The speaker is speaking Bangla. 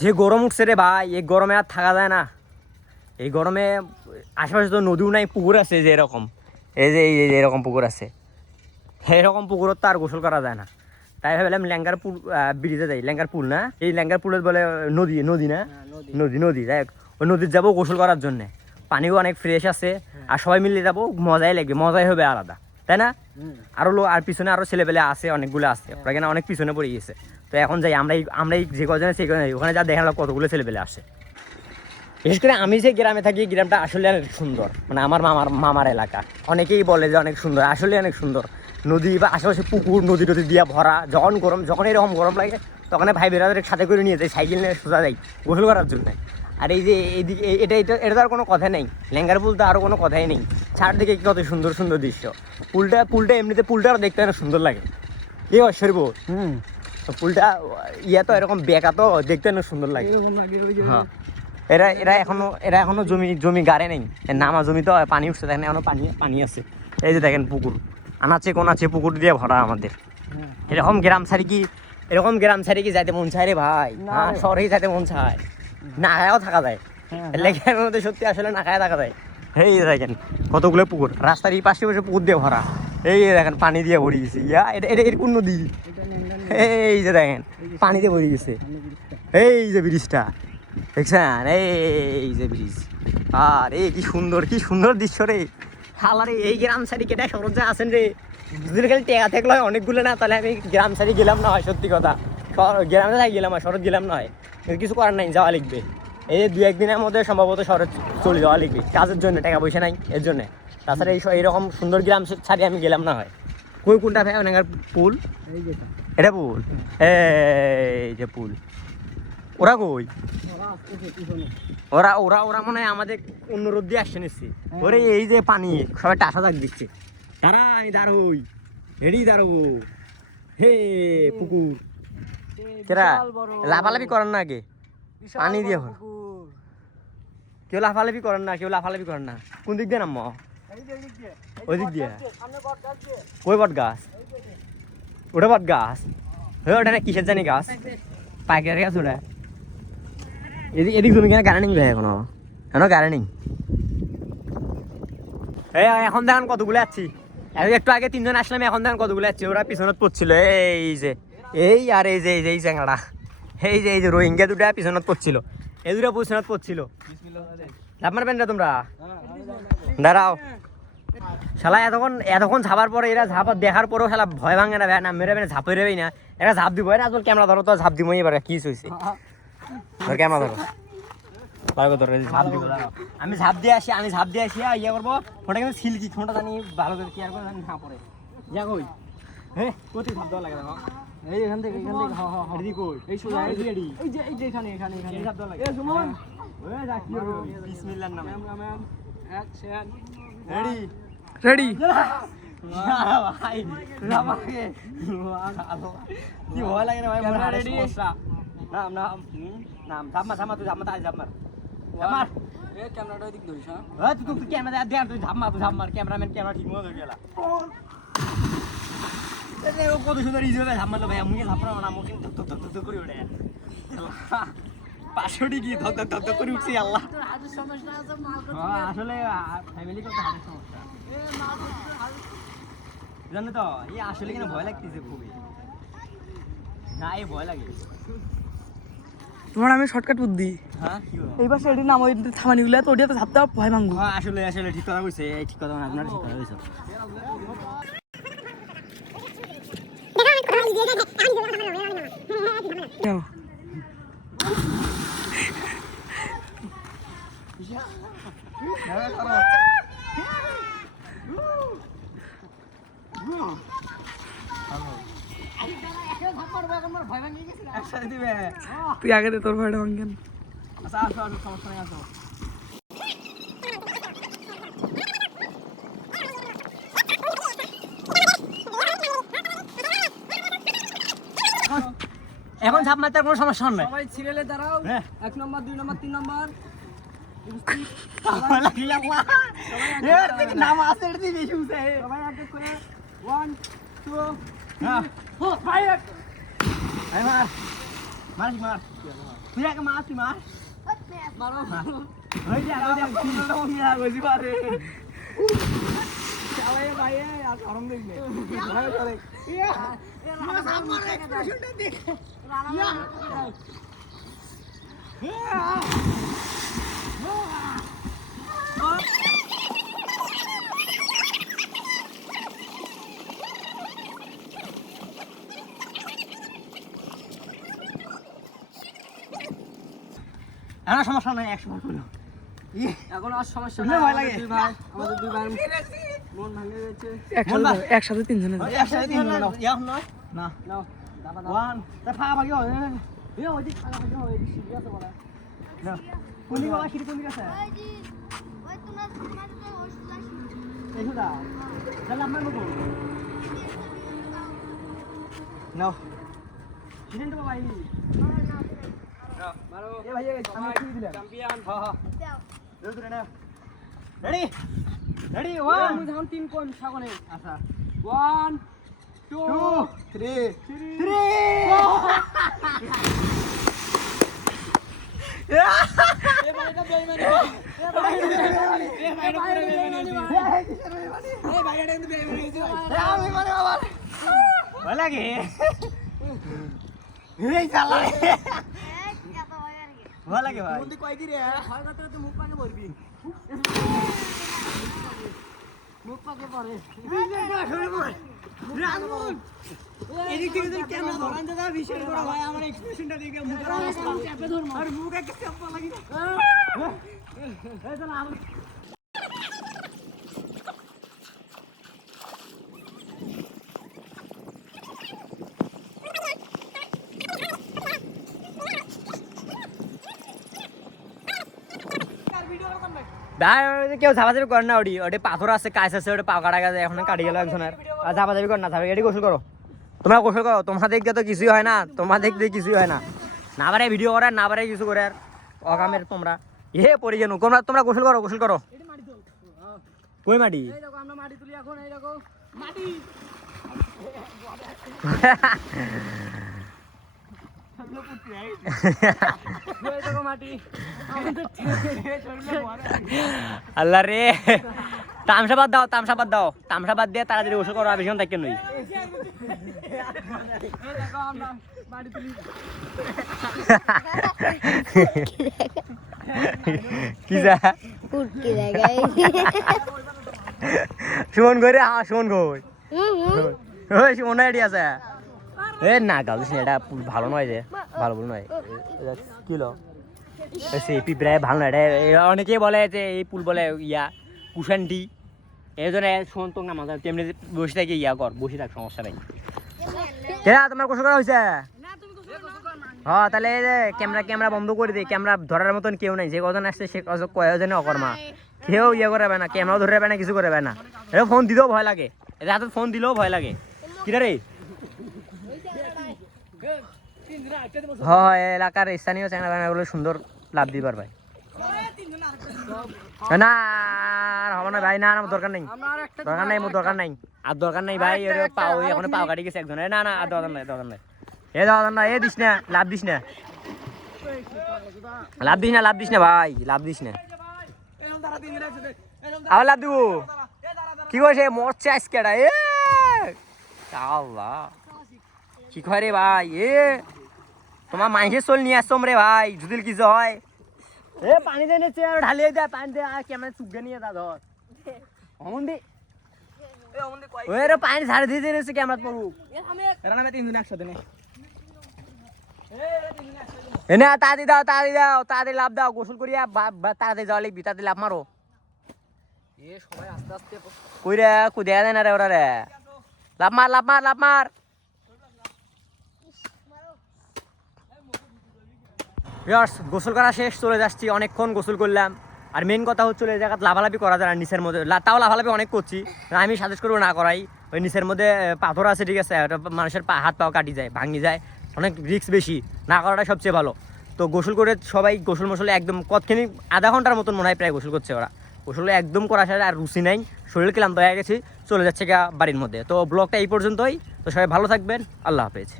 যে গরম উঠছে রে ভাই এই গরমে আর থাকা যায় না। এই গরমে আশেপাশে তো নদীও নাই পুকুর আছে যে এরকম। এই যে এই যে এরকম পুকুর আছে। এরকম পুকুরত তো আর গোসল করা যায় না। তাই ভাবলাম ল্যাঙ্গার পুল ব্রিজে যাই। ল্যাঙ্গার পুল না? এই ল্যাঙ্গার পুলের বলে নদী নদী না? নদী। নদী যাই ওই নদীর যাব গোসল করার জন্যে। পানিও অনেক ফ্রেশ আছে। আর সবাই মিলে যাব মজাই লাগবে মজাই হবে আলাদা। তাই না? আরও লো আর পিছনে আরও ছেলেপেলে আছে অনেকগুলো আছে। ওরা কিনা অনেক পিছনে পড়ে গেছে। তো এখন যাই আমরা আমরা যে কজনে সেই কজনে ওখানে যা দেখেন কতগুলো ছেলেপেলে আসে। বিশেষ করে আমি যে গ্রামে থাকি, গ্রামটা আসলে অনেক সুন্দর। মানে আমার মামার মামার এলাকা। অনেকেই বলে যে অনেক সুন্দর, আসলে অনেক সুন্দর। নদী বা আশেপাশে পুকুর, নদী টদী দিয়ে ভরা, যখন গরম, যখন এরকম গরম লাগে, তখন ভাই বেরাদের সাথে করে নিয়ে যায় সাইকেল নিয়ে সোজা যাই, গোসল করার জন্য। আর এই যে এইদিকে এ- এটা এটা এটা তো আর কোনো কথা নেই। ল্যাঙ্গার পুল তো আরও কোনো কথাই নেই। চারদিকে কত সুন্দর সুন্দর দৃশ্য। পুলটা পুলটা এমনিতে পুলটা দেখতে অনেক সুন্দর লাগে। কি অশ্বর হুম। পুলটা ইয়া তো এরকম বেকা তো দেখতে অনেক সুন্দর লাগে। হ্যাঁ। এরা এরা এখনও এরা এখনও জমি জমি গাড়ে নেই। নামা জমি তো পানি উঠছে দেখেন এখনও পানি পানি আছে। এই যে দেখেন পুকুর। আনাচে কোনাচে পুকুর দিয়ে ভরা আমাদের। হ্যাঁ। এরকম গ্রাম ছাড়ি কি এরকম গ্রাম ছাড়ি কি যাইতে মন চায় রে ভাই? না। হ্যাঁ শহরেই যাইতে মন চায়। না খায়াও থাকা যায়। হ্যাঁ, লেখার মধ্যে সত্যি আসলে না খায়া থাকা যায়। এই দেখেন কতগুলো পুকুর। রাস্তার এই পাশে পাশে পুকুর দিয়ে ভরা। এই দেখেন, পানি দিয়ে ভরে গেছে। ইয়া, এটা এটা এর কোন নদী? এটা এই যে দেখেন, পানি দিয়ে ভরে গেছে। এই যে ব্রিজটা, দেখছেন? এই যে ব্রিজ। আর এই কি সুন্দর কি সুন্দর দৃশ্য রে। হালারে এই গ্রাম সারি কেটে শরৎ যা আছেন রে। যদি খালি টেকা থাকলে হয় অনেকগুলো না, তাহলে আমি গ্রাম সারি গেলাম না হয়, সত্যি কথা। গ্রামে থাকি গেলাম আর শরৎ গেলাম না হয়। কিছু করার নাই, যাওয়া লিখবে। এই দু একদিনের মধ্যে সম্ভবত শহরে চলে যাওয়া লিখবে। কাজের জন্য, টাকা পয়সা নাই, এর জন্য। তাছাড়া এই এইরকম সুন্দর গ্রাম ছাড়িয়ে আমি গেলাম না হয়। কই কোনটা ভাই? অনেক পুল? এটা পুল? এই যে পুল। ওরা কই? ওরা ওরা ওরা মনে হয় আমাদের অনুরোধ দিয়ে আসছে নিচ্ছি ওরে এই যে পানি সবাই টাসা দাগ দিচ্ছে। তারা আমি দাঁড়ই হেডি হে পুকুর। কেরা? লাফালাফি করেন না আগে। পানি দিয়ে। কেউ লাফালাফি করেন না কেউ লাফালাফি করেন না। কোন দিক দিয়ে নাম দিয়ে, ওই দিক দিয়ে? দিয়ে, দিয়ে। কই বট গাছ? ওটা বট গাছ? হ্যাঁ ওটা না কিসের জানি গাছ? পাইকারি গাছ ওটা। এদিক এদিক তুমি কেন গার্ডেনিং ভাই এখনও? গার্ডেনিং এই এখন দেখেন কতগুলো আছি। একটু আগে তিনজন আসলাম এখন দেখেন কতগুলো আছি। ওরা পিছনত পড়ছিল। এই যে এই আর এই যে এই যে এই চ্যাংড়া এই যে এই যে রোহিঙ্গা দুটা পিছনত পড়ছিল। এই দুটা পড়ছিল। লাভ মারবেন না তোমরা? দাঁড়াও। শালা এতক্ষণ এতক্ষণ ঝাপার পরে এরা ঝাপার দেখার পরেও শালা ভয় ভাঙে না না মেরে মেরে ঝাপে রেবেই না। এরা ঝাপ দিব। না তোর ক্যামেরা ধরো তো ঝাপ দিব এবার। কি হয়েছে তোর ক্যামেরা ধরো। ঝাপ আমি ঝাপ দিয়ে আসি আমি ঝাপ দিয়ে আসি ইয়ে করব। ফোনটা কিন্তু সিল্কি ফোনটা জানি ভালো করে কেয়ার করে জানি না পড়ে। যা কই হ্যাঁ কোথায় ঝাপ দেওয়া লাগে দেখো। এই এখান থেকে এখান থেকে হ হ হ কই? এই সোজা এই রেডি। এই যে এই যে এখানে এখানে এখানে। এই ঝাপ লাগে এ সুমন। ওই রেডি। রেডি। ভাই কি ভয় লাগে না ভাই? নাম নাম। নাম তুই ঝাপ মার এ ক্যামেরাটা এদিক ধরিস হ্যাঁ? তুই তুই ক্যামেরা দে তুই ঝাপ তুই ঝাপ ক্যামেরাম্যান ক্যামেরা ঠিক মতো ধরে গেলা। কত সুন্দর ইজি হবে ঝাপ মারলো ভাই মুখে ঝাপ না মুখে ধক ধক ধক ধক ধক করে ওঠে পাঁচশো ডিগ্রি ধক ধক ধক ধক করে উঠছি আল্লাহ আসলে ফ্যামিলি করতে হাতের সমস্যা জানো তো এই আসলে কিনা ভয় লাগতেছে খুবই না এই ভয় লাগে তোমার আমি শর্টকাট বুদ্ধি হ্যাঁ? এইবার সেটি নাম ওই থামানি গুলা তো ওটা ঝাপতে ভয় হ্যাঁ আসলে আসলে ঠিক কথা কইছে এই ঠিক কথা আপনার ঠিক কথা কইছে একসাথে দিবে তুই আগে তোর ভয়টা ভাঙেন আচ্ছা এখন ঝাপ মারতে কোনো সমস্যা না। সবাই সিরিয়ালে দাঁড়াও। হ্যাঁ। এক নম্বর দুই নম্বর তিন নম্বর। মার। না সমস্যা নাই করল। এখন আর সমস্যা নাই। ভয় লাগে? ভাই আমাদের দুই ভাই। একসাথে তিনজনে একসাথে না। ওয়ান। তা ভাগি হয় এ ওই দিক আগা ভাগে ওই দিক সিঁড়ি আছে বলা। না। কোনি বাবা সিঁড়ি কোনি আছে? এই সুদা তাহলে আমার মতো। নাও। সিঁড়ি তো ভাই মারো এ ভাই আমি দিলাম। চ্যাম্পিয়ন হ্যাঁ হ্যাঁ। রেডি রেডি ওয়ান যখন তিন কোন সাগনে আচ্ছা ওয়ান টু থ্রি থ্রি মানে ভালো লাগে ভাই হয় মুখ পাকে পড়বি আর মুখ একটা চাপা লাগি এই তো না আমার ভাই কেউ ঝাপাঝাপি করে না ওটি ওটি পাথর আছে কাজ আছে ওটি পাও কাটা গেছে এখন কাটি গেল একজনের। আর ঝাপাঝাপি কর না ঝাপাঝাপি। এটি গোসল করো। তোমরা গোসল করো তোমার দেখতে তো কিছুই হয় না তোমার দেখতে কিছুই হয় না। না পারে ভিডিও করে না পারে কিছু করে আর অকামের তোমরা। এ পড়ে গেল তোমরা তোমরা গোসল করো গোসল করো। কই মাটি? মাটি তুলি এখন এই দেখো মাটি এই দেখো মাটি আমাদের আল্লাহ রে। তামসা বাদ দাও তামসা বাদ দাও। তামসা বাদ দিয়ে তাড়াতাড়ি গোসল করো আর বেশি থাকেন নই। কি যা? সুমন ঘরে সুমন ঘর সুমন আইডি আছে। এ, না গাল দিস এটা ভালো নয় যে ভালো ভুল নয়। এটা কিলো সেই পিঁপড়ায় ভালো নয় এটা অনেকেই বলে যে, এই পুল বলে ইয়া কুশানটি এই জন্য শোন তো না মাথা তেমনি বসে থাকে, ইয়া কর, বসে থাক, সমস্যা নাই। কে তোমার কোশো করা হয়েছে? হ্যাঁ তাহলে যে, ক্যামেরা ক্যামেরা বন্ধ করে দিই ক্যামেরা ধরার মতন কেউ নাই, যে কজন আসছে, সে কয়জনে অকর্মা। কেউ ইয়ে করে না, ক্যামেরাও ধরে রাখবে না, কিছু করে না। এটা ফোন দিলেও ভয় লাগে এদের হাতে ফোন দিলেও ভয় লাগে। কিরা রে? হয় এলাকার স্থানীয় চ্যানেল সুন্দর লাভ ভাই। না হবে না ভাই না না দরকার নেই। আমরা দরকার নাই মোর দরকার নাই। আর দরকার নাই ভাই পাও এখন পাও কাটি গেছে একজন না না আর দরকার নাই দরকার নাই। এ দরকার নাই এ দিস না লাভ দিস না। লাভ দিস না লাভ দিস না ভাই লাভ দিস না। আবার লাভ দিব। কি কইছে মরছে আজকে এটা এ! আল্লাহ। কি কয় রে ভাই এ! তোমার মাইকে চল নিয়ে আসছো রে ভাই যদি কিছু হয়? এ পানি দিয়ে নিচ্ছে আর ঢালিয়ে দেয় পানি দিয়ে আর কেমন চুপকে নিয়ে যা ধর অমন দি। ওই রে পানি ছাড়ে দিয়ে দিয়ে নিচ্ছে ক্যামেরা পড়ুক এরা আমি তিন দিন একসাথে নেই এনে তাড়াতাড়ি দাও তাড়াতাড়ি দাও তাড়াতাড়ি লাভ দাও গোসল করিয়া তাড়াতাড়ি যাওয়া লিখবি তাড়াতাড়ি লাভ মারো এ সবাই আস্তে আস্তে। কই রে কুদিয়া দেয় না রে ওরা রে লাভ মার লাভ মার লাভ মার ভিউয়ার্স, গোসল করা শেষ চলে যাচ্ছি। অনেকক্ষণ গোসল করলাম। আর মেন কথা হচ্ছে এই জায়গায় লাভালাভি করা যায় না নিচের মধ্যে। তাও লাভালাভি অনেক করছি। আমি সাজেস্ট করব না করাই। ওই নিচের মধ্যে পাথর আছে ঠিক আছে? মানুষের পা হাত পাও কাটি যায় ভাঙি যায়। অনেক রিস্ক বেশি। না করাটা সবচেয়ে ভালো। তো গোসল করে সবাই গোসল মোসলে একদম কতখানি আধা ঘণ্টার মতন মনে হয় প্রায় গোসল করছে ওরা। গোসল একদম করা সাথে আর রুচি নাই। শরীর ক্লান্ত হয়ে গেছি চলে যাচ্ছে গা বাড়ির মধ্যে। তো ব্লগটা এই পর্যন্তই। তো সবাই ভালো থাকবেন। আল্লাহ হাফেজ।